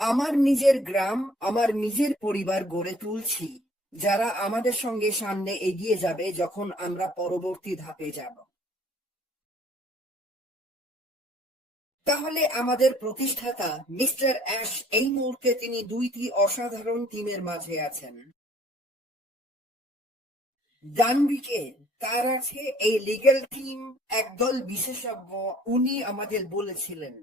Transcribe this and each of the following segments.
আমার নিজের গ্রাম, আমার নিজের পরিবার গড়ে তুলছি, যারা আমাদের সঙ্গে সামনে এগিয়ে যাবে যখন আমরা পরবর্তী ধাপে যাব। তাহলে আমাদের প্রতিষ্ঠাতা মিস্টার অ্যাশ এই মুহূর্তে তিনি দুইটি অসাধারণ টিমের মাঝে আছেন। ডানদিকে তার আছে এই লিগ্যাল টিম, একদল বিশেষজ্ঞ। উনি আমাদের বলেছিলেন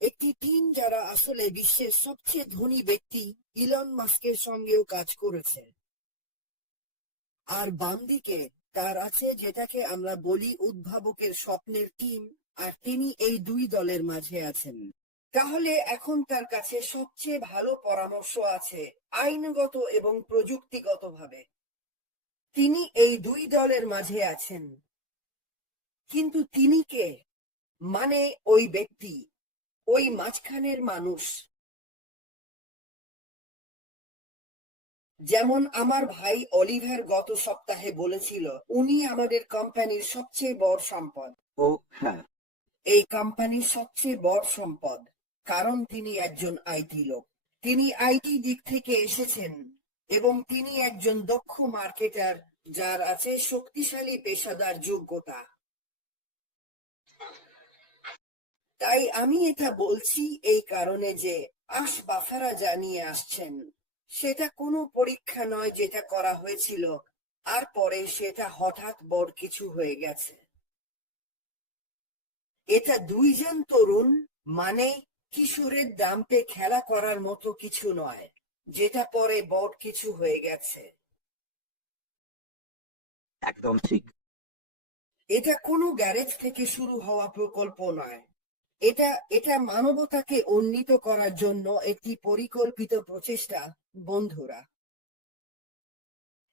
একটি টিম যারা আসলে বিশ্বের সবচেয়ে ধনী ব্যক্তি ইলন মাস্কের সঙ্গেও কাজ করেছে। আর বাম দিকে তার আছে যেটাকে আমরা বলি উদ্ভাবকের স্বপ্নের টিম, আর তিনি এই দুই দলের মাঝে আছেন। তাহলে এখন তার কাছে সবচেয়ে ভালো পরামর্শ আছে আইনগত এবং প্রযুক্তিগতভাবে। তিনি এই দুই দলের মাঝে আছেন, কিন্তু তিনি কে? মানে ওই ব্যক্তি, ওই মাঝখানের মানুষ। যেমন আমার ভাই অলিভার গত সপ্তাহে বলেছিল, উনি আমাদের কোম্পানির সবচেয়ে বড় সম্পদ। ও হ্যাঁ, এই কোম্পানির সবচেয়ে বড় সম্পদ, কারণ তিনি একজন আইটি লোক। তিনি আইটি দিক থেকে এসেছেন এবং তিনি একজন দক্ষ মার্কেটার, যার আছে শক্তিশালী পেশাদার যোগ্যতা। তাই আমি এটা বলছি এই কারণে যে আশবাফারা জানিয়ে আসছেন সেটা কোনো পরীক্ষা নয় যেটা করা হয়েছিল আর পরে সেটা হঠাৎ বড় কিছু হয়ে গেছে। এটা দুইজন তরুণ, মানে কিশোরের দাম্পে খেলা করার মতো কিছু নয়, যেটা পরে বড় কিছু হয়ে গেছে। একদম ঠিক। এটা কোনো গ্যারেজ থেকে শুরু হওয়া প্রকল্প নয়। এটা এটা মানবতাকে উন্নীত করার জন্য একটি পরিকল্পিত প্রচেষ্টা, বন্ধুরা।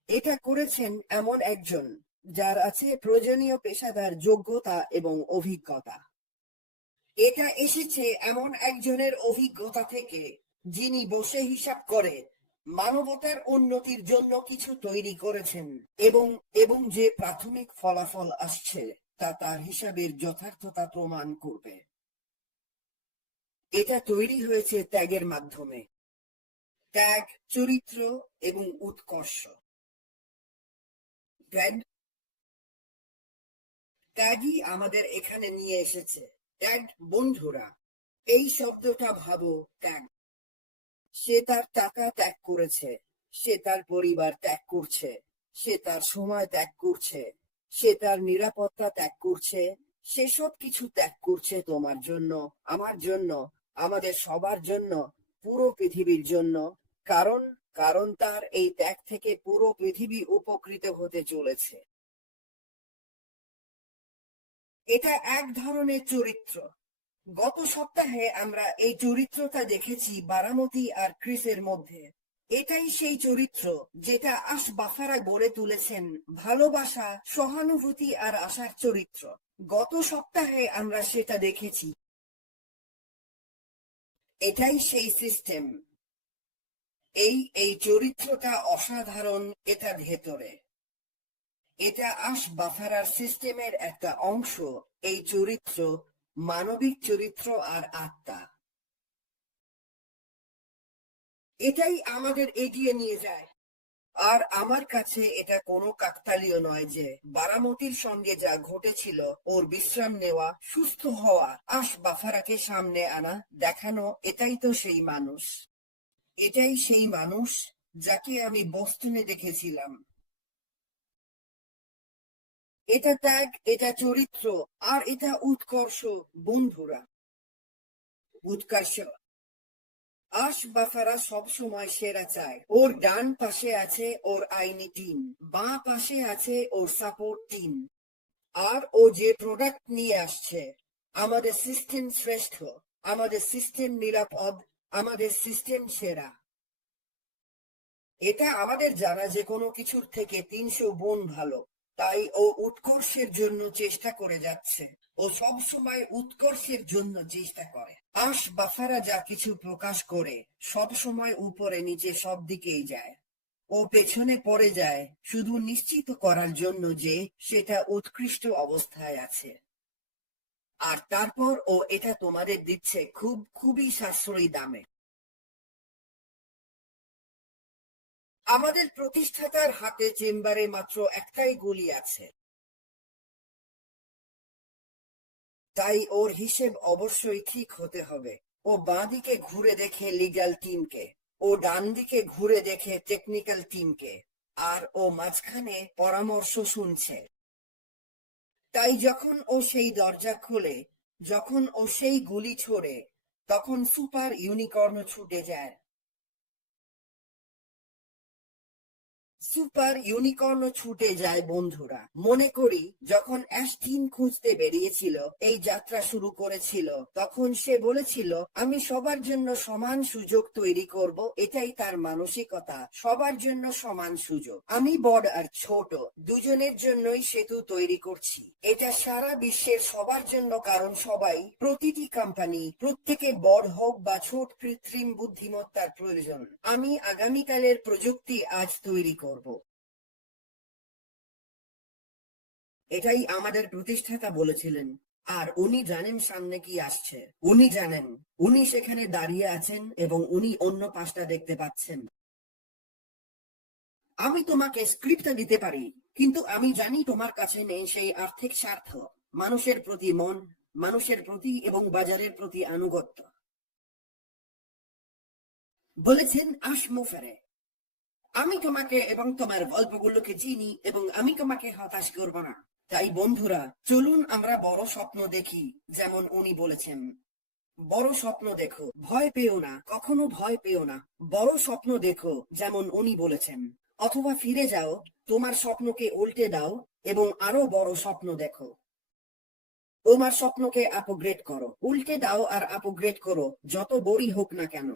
এটা করেছেন এমন একজন যার আছে প্রয়োজনীয় পেশাদার যোগ্যতা এবং অভিজ্ঞতা। এটা এসেছে এমন একজনের অভিজ্ঞতা থেকে যিনি বসে হিসাব করে মানবতার উন্নতির জন্য কিছু তৈরি করেছেন, এবং এবং যে প্রাথমিক ফলাফল আসছে তা তার হিসাবের যথার্থতা প্রমাণ করবে। এটা তৈরি হয়েছে ত্যাগের মাধ্যমে। ত্যাগ, চরিত্র এবং উৎকর্ষ। ত্যাগই আমাদের এখানে নিয়ে এসেছে। ত্যাগ, বন্ধুরা, এই শব্দটা ভাবো। ত্যাগ, সে তার টাকা ত্যাগ করেছে, সে তার পরিবার ত্যাগ করছে, সে তার সময় ত্যাগ করছে, সে তার নিরাপত্তা ত্যাগ করছে, সে সব কিছু ত্যাগ করছে তোমার জন্য, আমার জন্য, আমাদের সবার জন্য, পুরো পৃথিবীর জন্য। কারণ কারণ তার এই ত্যাগ থেকে পুরো পৃথিবী উপকৃত হতে চলেছে। এটা এক ধরনের চরিত্র। গত সপ্তাহে আমরা এই চরিত্রটা দেখেছি বারামতি আর ক্রিসের মধ্যে। এটাই সেই চরিত্র যেটা আশবাফারা গড়ে তুলেছেন, ভালোবাসা, সহানুভূতি আর আশার চরিত্র। গত সপ্তাহে আমরা সেটা দেখেছি। এটাই সেই সিস্টেম। এই চরিত্রটা অসাধারণ। এটা ভেতরে, এটা আশবাফারার সিস্টেমের একটা অংশ। এই চরিত্র, মানবিক চরিত্র আর আত্মা, এটাই আমাদের এগিয়ে নিয়ে যায়। আর আমার কাছে এটা কোনো কাকতালীয় নয় যে বারামতির সঙ্গে যা ঘটেছিল, ওর বিশ্রাম নেওয়া, সুস্থ হওয়া, আশবাফারাকে সামনে আনা, দেখানো, এটাই তো সেই মানুষ। এটাই সেই মানুষ যাকে আমি বোস্টনে দেখেছিলাম। এটা ত্যাগ, এটা চরিত্র, আর এটা উৎকর্ষ, বন্ধুরা। উৎকর্ষ। আশবাফারা সবসময় সেরা চায়। ওর ডান পাশে আছে ওর আইনি টিম, বাঁ পাশে আছে ওর সাপোর্ট টিম, আর ও যে প্রোডাক্ট নিয়ে আসছে, আমাদের সিস্টেম শ্রেষ্ঠ, আমাদের সিস্টেম নিরাপদ, আমাদের সিস্টেম সেরা। এটা আমাদের জানা যে কোনো কিছুর থেকে 300 গুণ ভালো। তাই ও উৎকর্ষের জন্য চেষ্টা করে যাচ্ছে। ও সব সময় উৎকর্ষের জন্য চেষ্টা করে। আশবাফারা যা কিছু প্রকাশ করে সব সময় উপরে নিচে সব দিকেই যায়। ও পেছনে পড়ে যায় শুধু নিশ্চিত করার জন্য যে সেটা উৎকৃষ্ট অবস্থায় আছে। আর তারপর ও এটা তোমাদের দিচ্ছে খুবই সাশ্রয়ী দামে। আমাদের প্রতিষ্ঠাতার হাতে চেম্বারে মাত্র একটাই গুলি আছে, তাই ওর হিসেব অবশ্যই ঠিক হতে হবে। ও বাঁ দিকে ঘুরে দেখে লিগ্যাল টিমকে, ও ডান দিকে ঘুরে দেখে টেকনিক্যাল টিমকে, আর ও মাঝখানে পরামর্শ শুনছে। তাই যখন ও সেই দরজা খোলে, যখন ও সেই গুলি ছোড়ে, তখন সুপার ইউনিকর্ন ছুটে যায়। সুপার ইউনিকর্ন ছুটে যায় বন্ধুরা। মনে করি যখন অ্যাস্টিন খুঁজতে বেরিয়েছিল, এই যাত্রা শুরু করেছিল, তখন সে বলেছিল আমি সবার জন্য সমান সুযোগ তৈরি করব। এটাই তার মানসিকতা, সবার জন্য সমান সুযোগ। আমি বড় আর ছোট দুজনের জন্যই সেতু তৈরি করছি। এটা সারা বিশ্বের সবার জন্য, কারণ সবাই, প্রতিটি কোম্পানি, প্রত্যেকে বড় হোক বা ছোট, কৃত্রিম বুদ্ধিমত্তার প্রয়োজন। আমি আগামীকালের প্রযুক্তি আজ তৈরি করব। এটাই আমাদের প্রতিষ্ঠাতা বলেছিলেন। আর উনি জানেন সামনে কি আসছে। উনি জানেন, উনি সেখানে দাঁড়িয়ে আছেন এবং উনি অন্য পাশটা দেখতে পাচ্ছেন। আমি তোমাকে স্ক্রিপ্টটা দিতে পারি, কিন্তু আমি জানি তোমার কাছে নেই সেই আর্থিক স্বার্থ, মানুষের প্রতি মন, মানুষের প্রতি এবং বাজারের প্রতি আনুগত্য। বলেছেন আশমোফারে, আমি তোমাকে এবং তোমার গল্পগুলোকে চিনি এবং আমি তোমাকে হতাশ করব না। তাই বন্ধুরা, চলুন আমরা বড় স্বপ্ন দেখি, যেমন উনি বলেছেন। বড় স্বপ্ন দেখো, ভয় পেও না, কখনো ভয় পেও না। বড় স্বপ্ন দেখো, যেমন উনি বলেছেন। অথবা ফিরে যাও, তোমার স্বপ্নকে উল্টে দাও এবং আরো বড় স্বপ্ন দেখো। তোমার স্বপ্নকে আপগ্রেড করো, উল্টে দাও আর আপগ্রেড করো, যত বড়ই হোক না কেন।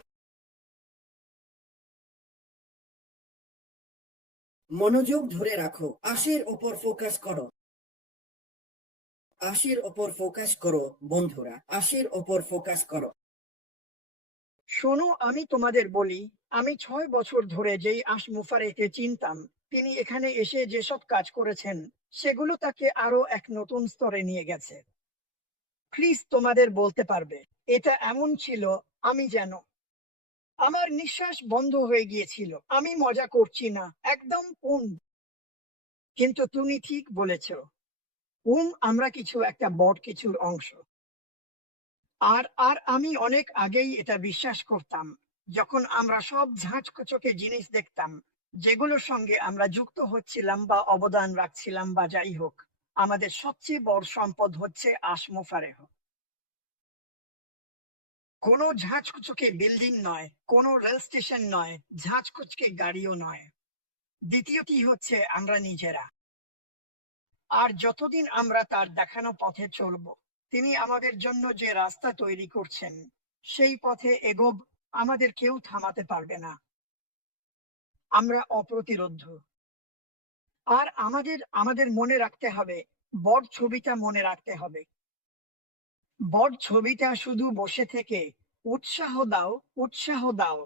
মনোযোগ ধরে রাখো, আশের ওপর ফোকাস করো। আশের ওপর ফোকাস করো বন্ধুরা, আশের ওপর ফোকাস করো। শোনো, আমি তোমাদের বলি, আমি 6 বছর ধরে যেই আশমুফারেকে চিনতাম, তিনি এখানে এসে যেসব কাজ করেছেন, সেগুলো তাকে আরো এক নতুন স্তরে নিয়ে গেছে। প্লিজ তোমাদের বলতে পারবে, এটা এমন ছিল, আমি যেন, আমার নিঃশ্বাস বন্ধ হয়ে গিয়েছিল। আমি মজা করছি না, একদম পূর্ণ। কিন্তু তুমি ঠিক বলেছ, আমরা কিছু একটা বড় কিছুর অংশ। আর আর আমি অনেক আগেই এটা বিশ্বাস করতাম, যখন আমরা সব ঝাঁচকচকে জিনিস দেখতাম, যেগুলোর সঙ্গে আমরা যুক্ত হচ্ছিলাম বা অবদান রাখছিলাম বা যাই হোক, আমাদের সবচেয়ে বড় সম্পদ হচ্ছে আসমোফারেহ। কোনো ঝাঁচকচকে বিল্ডিং নয়, কোনো রেল স্টেশন নয়, ঝাঁচকচকে গাড়িও নয়। দ্বিতীয়টি হচ্ছে আমরা নিজেরা। আর যতদিন আমরা তার দেখানো পথে চলব, তিনি আমাদের জন্য যে রাস্তা তৈরি করছেন, সেই পথে এগোব, আমাদের কেউ থামাতে পারবে না। আমরা অপ্রতিরোধ্য। আর আমাদের আমাদের মনে রাখতে হবে, বড় ছবিটা মনে রাখতে হবে। বড় ছবিটা শুধু বসে থেকে উৎসাহ দাও, উৎসাহ দাও,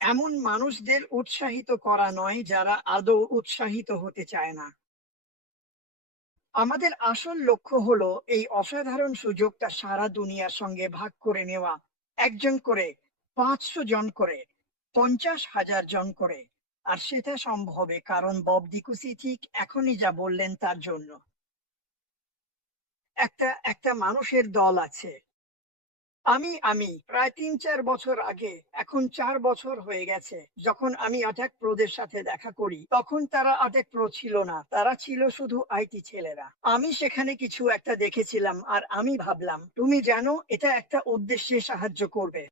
এমন মানুষদের উৎসাহিত করা নয় যারা আদৌ উৎসাহিত হতে চায় না। আমাদের আসল লক্ষ্য হলো এই অসাধারণ সুযোগটা সারা দুনিয়ার সঙ্গে ভাগ করে নেওয়া, একজন করে, 500 জন করে, 50,000 জন করে। আর সেটা সম্ভবে কারণ বব ডিকুসি ঠিক এখনই যা বললেন তার জন্য। একটা একটা মানুষের দল আছে। আমি প্রায় 3-4 বছর আগে, এখন 4 বছর হয়ে গেছে, যখন আমি অ্যাটাক প্রোদের সাথে দেখা করি, তখন তারা অ্যাটাক প্রো ছিল না, তারা ছিল শুধু আইটি ছেলেরা। আমি সেখানে কিছু একটা দেখেছিলাম আর আমি ভাবলাম, তুমি জানো, এটা একটা উদ্দেশ্যে সাহায্য করবে।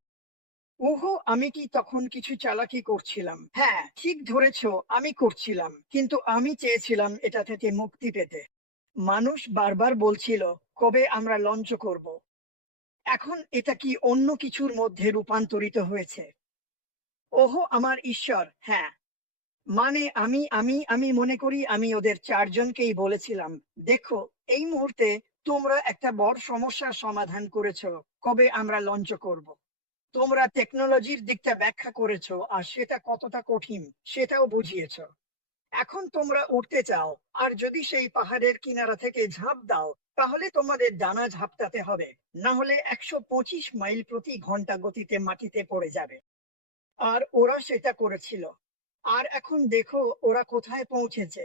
ওহো, আমি কি তখন কিছু চালাকি করছিলাম? হ্যাঁ, ঠিক ধরেছো, আমি করছিলাম, কিন্তু আমি চেয়েছিলাম এটা থেকে মুক্তি পেতে। মানুষ বারবার বলছিল, কবে আমরা লঞ্চ করব। এখন এটা কি অন্য কিছুর মধ্যে রূপান্তরিত হয়েছে? ওহো আমার ঈশ্বর, হ্যাঁ। মানে আমি মনে করি আমি ওদের 4জনকেই বলেছিলাম, দেখো, এই মুহূর্তে তোমরা একটা বড় সমস্যার সমাধান করেছো, কবে আমরা লঞ্চ করব। তোমরা টেকনোলজির দিকটা ব্যাখ্যা করেছো আর সেটা কতটা কঠিন সেটাও বুঝিয়েছো। এখন তোমরা উঠতে চাও, আর যদি সেই পাহাড়ের কিনারা থেকে ঝাঁপ দাও, তাহলে তোমাদের ডানা ঝাপটাতে হবে, না হলে 125 মাইল প্রতি ঘন্টা গতিতে মাটিতে পড়ে যাবে। আর ওরা সেটা করেছিল। আর এখন দেখো ওরা কোথায় পৌঁছেছে।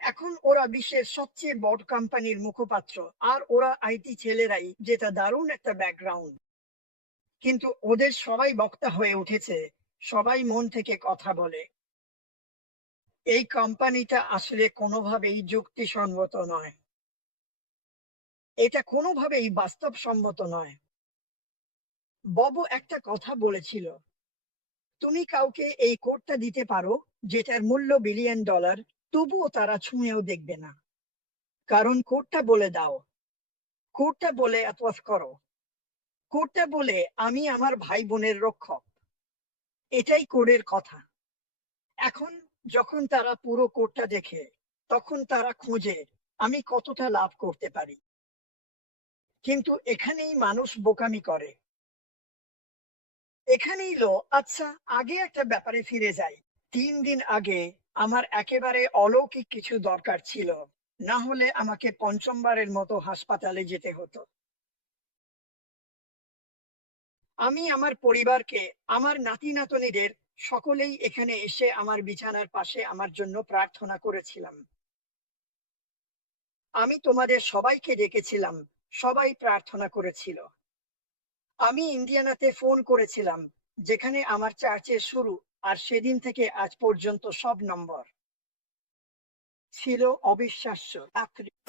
এখন ওরা বিশ্বের সবচেয়ে বড় কোম্পানির মুখপাত্র, আর ওরা আইটি ছেলেরাই, যেটা দারুণ একটা ব্যাকগ্রাউন্ড। কিন্তু ওদের সবাই বক্তা হয়ে উঠেছে, সবাই মন থেকে কথা বলে। এই কোম্পানিটা আসলে কোনোভাবেই যুক্তিসঙ্গত নয়, এটা কোনোভাবেই বাস্তবসম্মত নয়। বব একটা কথা বলেছিল, তুমি কাউকে এই কোডটা দিতে পারো যেটার মূল্য $1 বিলিয়ন, তবুও তারা ছুঁয়েও দেখবে না। কারণ কোডটা বলে দাও, কোডটা বলে অ্যাপোজ করো, কোডটা বলে আমি আমার ভাই বোনের রক্ষক। এটাই কোডের কথা। এখন যখন তারা পুরো কোডটা দেখে, তখন তারা খোঁজে আমি কতটা লাভ করতে পারি। কিন্তু এখানেই মানুষ বোকামি করে। এখানেই আচ্ছা, আগে একটা ব্যাপারে ফিরে যাই। 3 দিন আগে আমার একেবারে অলৌকিক কিছু দরকার ছিল, না হলে আমাকে পঞ্চমবারের মতো হাসপাতালে যেতে হতো। আমি আমার পরিবারকে, আমার নাতি নাতনিদের সকলেই এখানে এসে আমার বিছানার পাশে আমার জন্য প্রার্থনা করেছিলাম। আমি তোমাদের সবাইকে ডেকেছিলাম, সবাই প্রার্থনা করেছিল। আমি ইন্ডিয়ানাতে ফোন করেছিলাম, যেখানে আমার চার্চের শুরু, আর সেদিন থেকে আজ পর্যন্ত সব নম্বর ছিল অবিশ্বাস্য।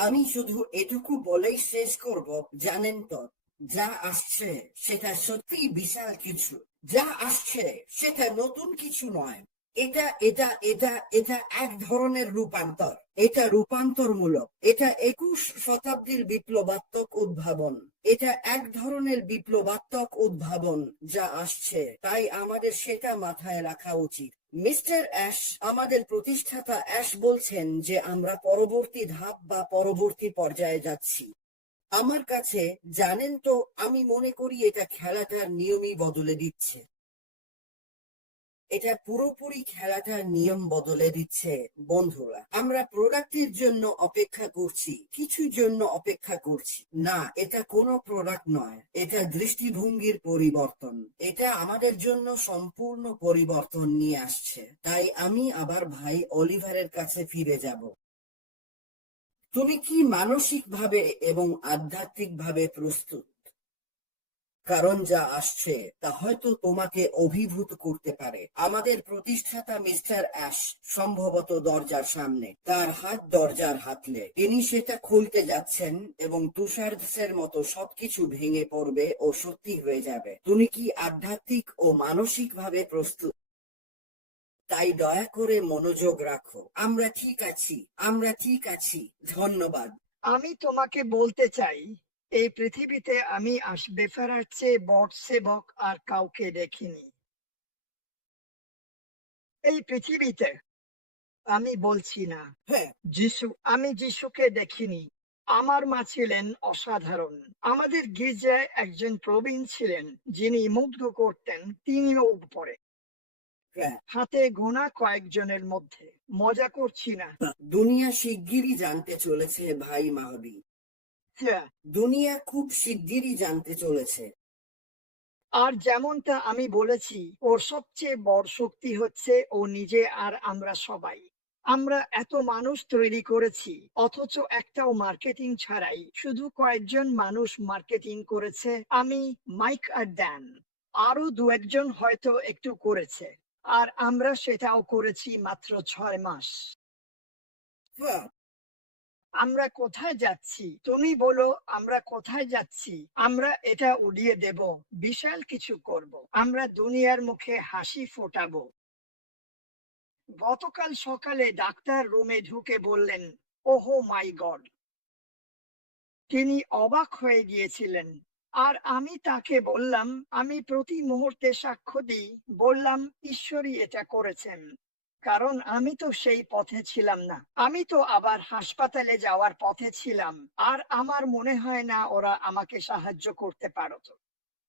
আমি শুধু এটুকু বলেই শেষ করব, জানেন তো, যা আসছে সেটা সত্যি বিশাল কিছু। যা আসছে সেটা নতুন কিছু নয়। এটা এটা এটা এটা এক ধরনের রূপান্তর। এটা রূপান্তরমূলক। এটা 21 শতাব্দীর বিপ্লবাত্মক উদ্ভাবন। এটা এক ধরনের বিপ্লবাত্মক উদ্ভাবন যা আসছে, তাই আমাদের সেটা মাথায় রাখা উচিত। মিস্টার অ্যাশ, আমাদের প্রতিষ্ঠাতা অ্যাশ বলছেন যে আমরা পরবর্তী ধাপ বা পরবর্তী পর্যায়ে যাচ্ছি। আমার কাছে, জানেন তো, আমি মনে করি এটা খেলাটার নিয়মই বদলে দিচ্ছে। এটা পুরোপুরি খেলাটার নিয়ম বদলে দিচ্ছে। বন্ধুরা, আমরা প্রোডাক্টের জন্য অপেক্ষা করছি, কিছুর জন্য অপেক্ষা করছি না। এটা কোনো প্রোডাক্ট নয়, এটা দৃষ্টিভঙ্গির পরিবর্তন। এটা আমাদের জন্য সম্পূর্ণ পরিবর্তন নিয়ে আসছে। তাই আমি আবার ভাই অলিভারের কাছে ফিরে যাব। তুমি কি মানসিকভাবে এবং আধ্যাত্মিকভাবে প্রস্তুত? কারণ যা আসছে তা হয়তো তোমাকে অভিভূত করতে পারে। আমাদের প্রতিষ্ঠাতা মিস্টার অ্যাশ সম্ভবত দরজার সামনে, তার হাত দরজার হাতলে। তিনি সেটা খুলতে যাচ্ছেন এবং তুষারধসের মতো সবকিছু ভেঙে পড়বে ও সত্যি হয়ে যাবে। তুমি কি আধ্যাত্মিক ও মানসিকভাবে প্রস্তুত? তাই দয়া করে মনোযোগ রাখো। আমরা ঠিক আছি, আমরা ঠিক আছি। ধন্যবাদ। আমি তোমাকে বলতে চাই, এই পৃথিবীতে আমি আসবে ফেরার চেয়ে বড় সেবক আর কাউকে দেখিনি। এই পৃথিবীতে, আমি বলছি না হ্যাঁ, যিশু, আমি যিশুকে দেখিনি। আমার মা ছিলেন অসাধারণ। আমাদের গির্জায় একজন প্রবীণ ছিলেন, যিনি মুগ্ধ করতেন, তিনিও উপরে হ্যাঁ। হাতে গোনা কয়েকজনের মধ্যে। মজা করছি না। দুনিয়া শিগগিরই জানতে চলেছে ভাই মাহবি। হ্যাঁ, দুনিয়া খুব শিগগিরই জানতে চলেছে। আর যেমনটা আমি বলেছি, ওর সবচেয়ে বড় শক্তি হচ্ছে ও নিজে আর আমরা সবাই। আমরা এত মানুষ তৈরি করেছি, অথচ একটাও মার্কেটিং ছাড়াই শুধু কয়েকজন মানুষ মার্কেটিং করেছে, আমি, মাইক আর ড্যান। আরো দু একজন হয়তো একটু করেছে। আর আমরা সেটাও করেছি মাত্র 6 মাস। হ্যাঁ, আমরা কোথায় যাচ্ছি? তুমি বলো, আমরা কোথায় যাচ্ছি? আমরা এটা উড়িয়ে দেব, বিশাল কিছু করব। আমরা দুনিয়ার মুখে হাসি ফোটাবো। গতকাল সকালে ডাক্তার রুমে ঢুকে বললেন, ওহো মাই গড। তিনি অবাক হয়ে গিয়েছিলেন। আর আমি তাকে বললাম, আমি প্রতি মুহূর্তে সাক্ষ্য দিই, বললাম ঈশ্বরই এটা করেছেন। কারণ আমি তো সেই পথে ছিলাম না, আমি তো আবার হাসপাতালে যাওয়ার পথে ছিলাম, আর আমার মনে হয় না ওরা আমাকে সাহায্য করতে পারত।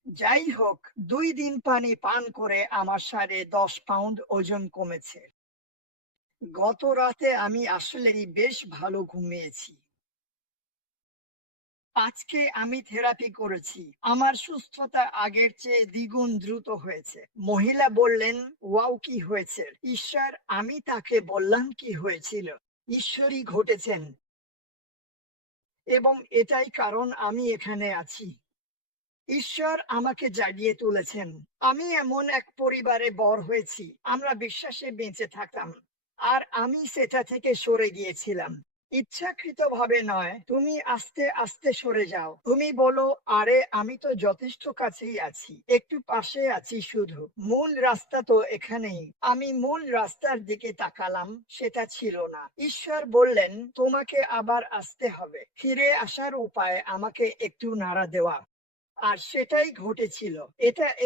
যাই হোক, 2 দিন পানি পান করে আমার 10.5 পাউন্ড ওজন কমেছে। গত রাতে আমি আসলেই বেশ ভালো ঘুমিয়েছি। আজকে আমি থেরাপি করেছি। আমার সুস্থতা আগের চেয়ে দ্বিগুণ দ্রুত হয়েছে। মহিলা বললেন, ওয়াও, কি হয়েছে? ঈশ্বর, আমি তাকে বললাম কি হয়েছিল। ঈশ্বরই ঘটেছেন এবং এটাই কারণ আমি এখানে আছি। ঈশ্বর আমাকে জাগিয়ে তুলেছেন। আমি এমন এক পরিবারে বড় হয়েছি, আমরা বিশ্বাসে বেঁচে থাকতাম। আর আমি সেটা থেকে সরে গিয়েছিলাম। ইচ্ছাকৃতভাবে নয়, তুমি আস্তে আস্তে সরে যাও। তুমি বলো, আরে আমি তো যথেষ্ট কাছেই আছি, একটু পাশে আছি শুধু। মূল রাস্তা তো এখানেই। আমি মূল রাস্তার দিকে তাকালাম, সেটা ছিল না। ঈশ্বর বললেন, তোমাকে আবার আসতে হবে। ফিরে আসার উপায় আমাকে একটু নাড়া দেওয়া। আর সেটাই ঘটেছিল।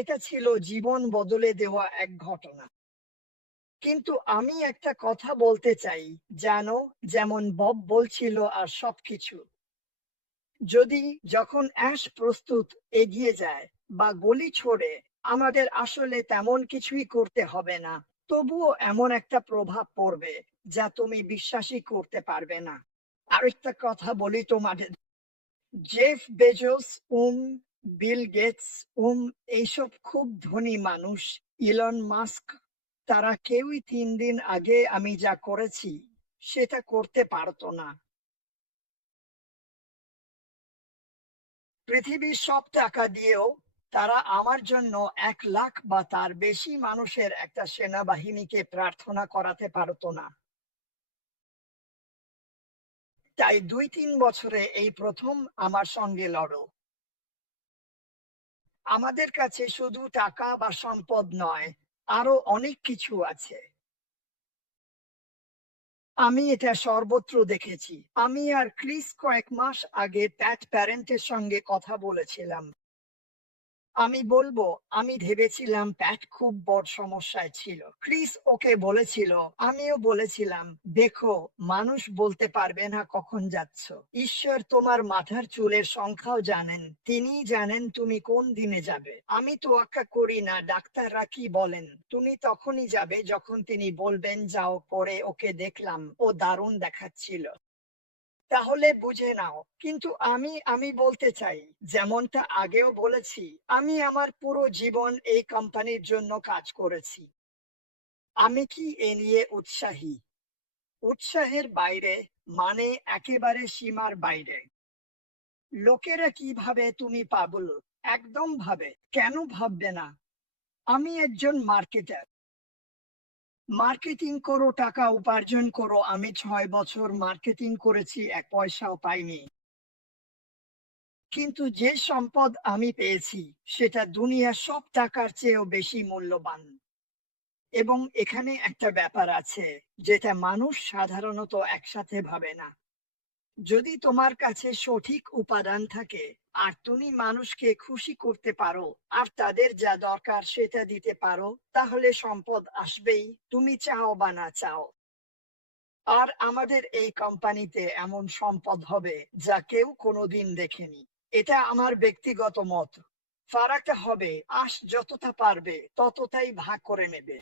এটা ছিল জীবন বদলে দেওয়া এক ঘটনা। কিন্তু আমি একটা কথা বলতে চাই, জানো, যেমন বব বলছিল আর সবকিছু। যদি যখন অ্যাশ প্রস্তুত এগিয়ে যায় বা গলি ছোড়ে, আমাদের আসলে তেমন কিছুই করতে হবে না। তবুও এমন একটা প্রভাব পড়বে যা তুমি বিশ্বাসই করতে পারবে না। আরেকটা কথা বলি তোমাদের, জেফ বেজোস, বিল গেটস, এইসব খুব ধনী মানুষ, ইলন মাস্ক, তারা কেউই 3 দিন আগে আমি যা করেছি সেটা করতে পারতো না। পৃথিবীর সব টাকা দিয়েও তারা আমার জন্য 1 লাখ বা তার বেশি মানুষের একটা সেনাবাহিনীকে প্রার্থনা করাতে পারতো না। তাই 2-3 বছরে এই প্রথম আমার সঙ্গে লড়ো। আমাদের কাছে শুধু টাকা বা সম্পদ নয়, আরো অনেক কিছু আছে। আমি এটা সর্বত্র দেখেছি। আমি আর ক্রিস কয়েক মাস আগে প্যাট প্যারেন্টের সঙ্গে কথা বলেছিলাম। আমি বলবো, আমি ভেবেছিলাম প্যাট খুব বড় সমস্যায় ছিল। ক্রিস ওকে বলেছিল, আমিও বলেছিলাম, দেখো, মানুষ বলতে পারবে না কখন যাচ্ছ। ঈশ্বর তোমার মাথার চুলের সংখ্যাও জানেন। তিনিই জানেন তুমি কোন দিনে যাবে। আমি তোয়াক্কা করি না ডাক্তাররা কি বলেন। তুমি তখনই যাবে যখন তিনি বলবেন যাও। পরে ওকে দেখলাম, ও দারুণ দেখাচ্ছিল। তাহলে বুঝে নাও। কিন্তু আমি বলতে চাই, যেমনটা আগেও বলেছি, আমি আমার পুরো জীবন এই কোম্পানির জন্য কাজ করেছি। আমি কি এ নিয়ে উৎসাহী? উৎসাহের বাইরে, মানে একেবারে সীমার বাইরে। লোকেরা কি ভাবে তুমি পাগল? একদম ভাবে। কেন ভাববে না? আমি একজন মার্কেটার। মার্কেটিং করো, টাকা উপার্জন করো। আমি 6 বছর মার্কেটিং করেছি, 1 পয়সাও পাইনি। কিন্তু যে সম্পদ আমি পেয়েছি সেটা দুনিয়ার সব টাকার চেয়েও বেশি মূল্যবান। এবং এখানে একটা ব্যাপার আছে যেটা মানুষ সাধারণত একসাথে ভাবে না। যদি তোমার কাছে সঠিক উপাদান থাকে আর তুমি মানুষকে খুশি করতে পারো আর তাদের যা দরকার সেটা দিতে পারো, তাহলে সম্পদ আসবেই, তুমি চাও বা না চাও। আর আমাদের এই কোম্পানিতে এমন সম্পদ হবে যা কেউ কোনোদিন দেখেনি। এটা আমার ব্যক্তিগত মত। ফারাকটা হবে, যতটা পারবে ততটাই ভাগ করে নেবে।